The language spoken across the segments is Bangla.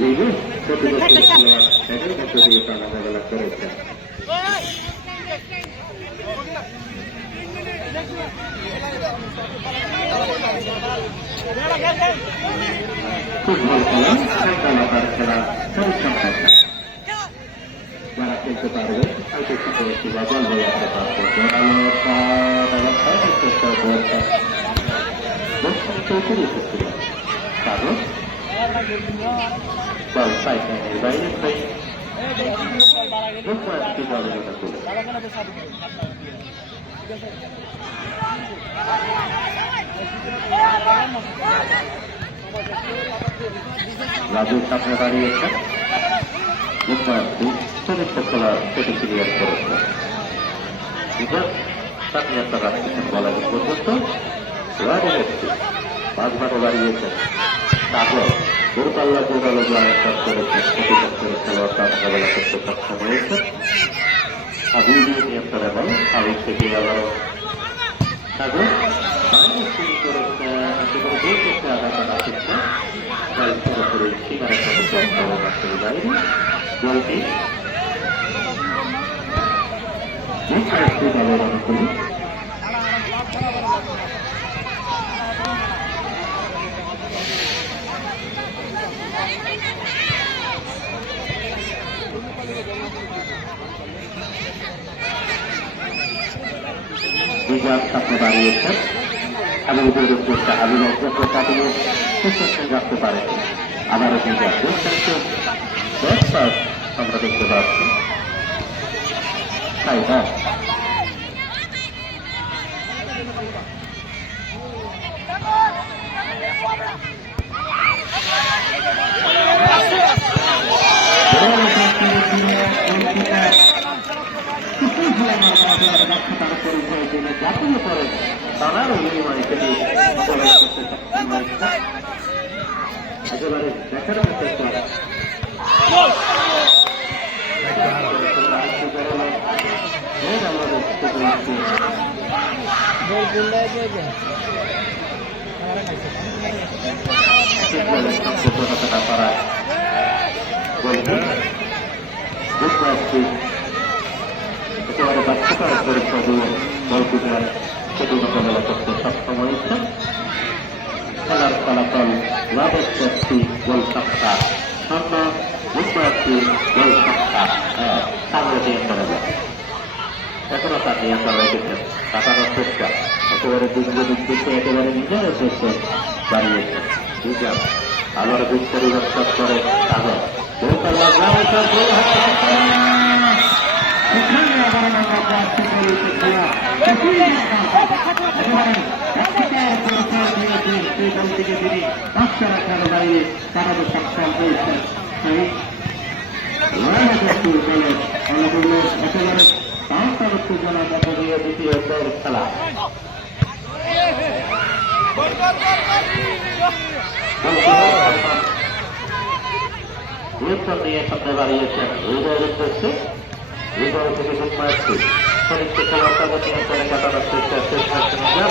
লিগে প্রতিপক্ষের খেলোয়াড় এটার মধ্য দিয়ে তারা মোকাবেলা করেছে। ফুটবল খেলা সংখ্যালতার খেলা পরিসংখ্যান যারা খেলতে পারবে হয়তো সুপরিচিত বা বল বলে আসতে পারবে। চৌধুরী এসেছিল কারণ বল সাইকেলের বাইরে কয়েকটি বলের কথা করে রাজুর সামনে দাঁড়িয়েছে চতুর্থ খেলা সেটি ক্লিয়ার করেছে। স্বাধীনতা রাখতেছেন বলা পর্যন্ত মাঝমাঠে দাঁড়িয়েছেন তারপর দূরপাল্লা জোরালো জয়ের কাজ করেছেন প্রতিপক্ষের খেলোয়াড়রা মোকাবেলা করতে সক্ষম হয়েছে। আবির দিয়ে নিয়ন্ত্রণ এবং আবির থেকে আবারও সাগর বাইরে শুরু করেছেন আঘাত আসছে পুরোপুরি সীমার একটা বাইরে গোলটি দলের অনুকূলে সামনে দাঁড়িয়েছেন এবং চেষ্টা আবির কাটিয়ে রাখতে পারে। আবারও কিন্তু আমরা দেখতে পাচ্ছি তাই না জাতীয় করে তারাও নির্মাণিত একেবারে দেখার মতো একেবারে দক্ষতার পরীক্ষা দিয়ে বলটিকার সেটি মোকাবেলা করতে সক্ষম হয়েছে। খেলার ফলাফল লাভের গোল সংখ্যা শূন্য বুধবারটি গোল সংখ্যা সামনে নিয়ন্ত্রণে যায়। এখনো তার নিয়ন্ত্রণ রেখেছেন কাটানোর চেষ্টা একেবারে দিকে একেবারে নিজের উদ্দেশ্যে দাঁড়িয়েছেন। বুঝলাম আবার দিক পরিবর্তন করে কাগজ তিনি পাঁচটা রাখার বাইরে কাটাতে সক্ষম হয়েছেন। একেবারে পাঁচটা উত্তেজনার মধ্য দিয়ে দ্বিতীয় খেলা নিয়ন্ত্রণ নিয়ে সামনে দাঁড়িয়েছেন হৃদয়ের উদ্দেশ্যে। হৃদয় থেকে ঘুমাচ্ছি সমস্ত খেলোয়াড়কে নিয়ন্ত্রণে কাটানোর চেষ্টা শেষ নিয়ে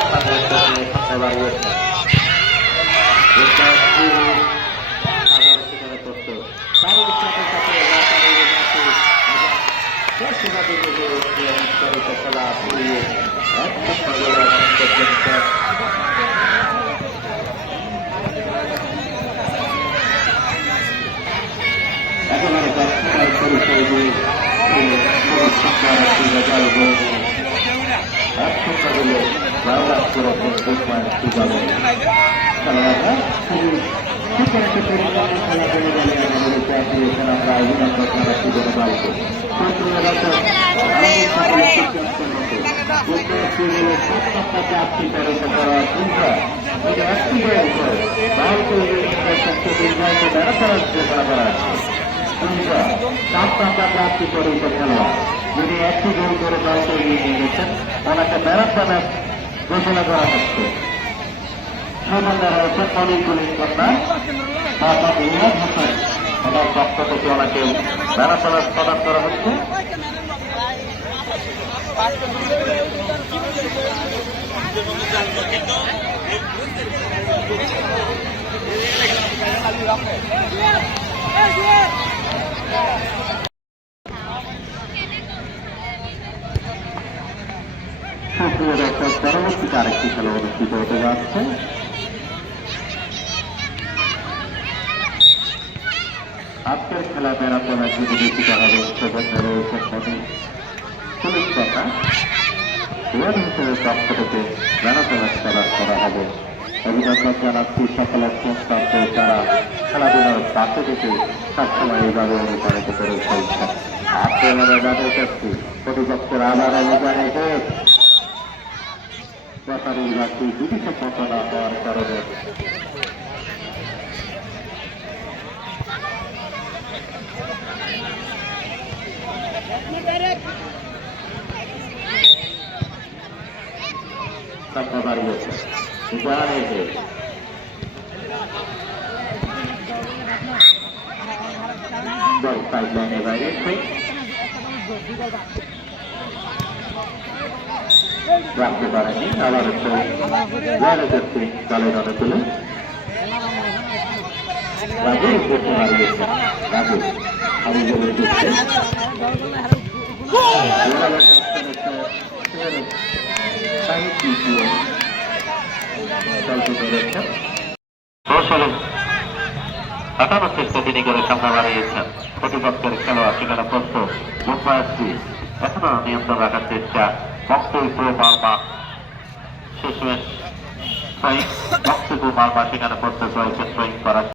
সামনে দাঁড়িয়েছেন। খেলা পুড়িয়ে একেবারে দক্ষতার পরিচয় দিয়ে একসঙ্গে জয়লাভ করেছেন খেলোয়াড়রা খেলা বলে গেলে আমরা অভিনন্দন জানাচ্ছি জনদলকে। প্রাপ্তি করেছে খেলোয়াড় যিনি একটি গোল করে দলকে এগিয়ে নিয়ে গেছেন ওনাকে ম্যারাথনে ঘোষণা করা হচ্ছে। সম্বন্ধে রয়েছে অনেকগুলি কন্যা মোহাম্মদ ইমরান হোসেন ওনার পক্ষ থেকে ওনাকে ম্যারাথনে প্রদান করা হচ্ছে। সুপ্রিয় দর্শক, পরবর্তীতে আরেকটি খেলা অনুষ্ঠিত হতে যাচ্ছে। আজকের খেলা ম্যারাথন বিবেচিত হবে। সেখানে রয়েছে পুলিশ কথা হিসেবে পক্ষ থেকে ম্যারাথন খেলা করা হবে। অভিনন্দন জানাচ্ছি সকল সংস্থাকে, তারা খেলাধুলার পাশে থেকে সবসময় এইভাবে অনুপ্রাণিত করে চলছে। আপনারা জানতে চাচ্ছি প্রতিপক্ষের আবার অভিযানে প্রচারের বাকি দুটিতে পতনা হওয়ার কারণে দাঁড়িয়েছে পাইপলাইনের বাইরে রাখতে পারেনি। আবার একটু দলের অনেক তুলে রাজু করতে হারিয়েছে। রাজু আমি বলে দিচ্ছি কাটানোর চেষ্টা তিনি করে সামনে বাড়িয়েছেন। প্রতিপক্ষের খেলোয়াড় সেখানে প্রস্তুত। মুম্বাই এখনো নিয়ন্ত্রণ রাখার চেষ্টা। বক্তব্য মারমা শেষমেশ বক্তব্য মারমা সেখানে প্রস্তুত রয়েছে ট্রেনিং করার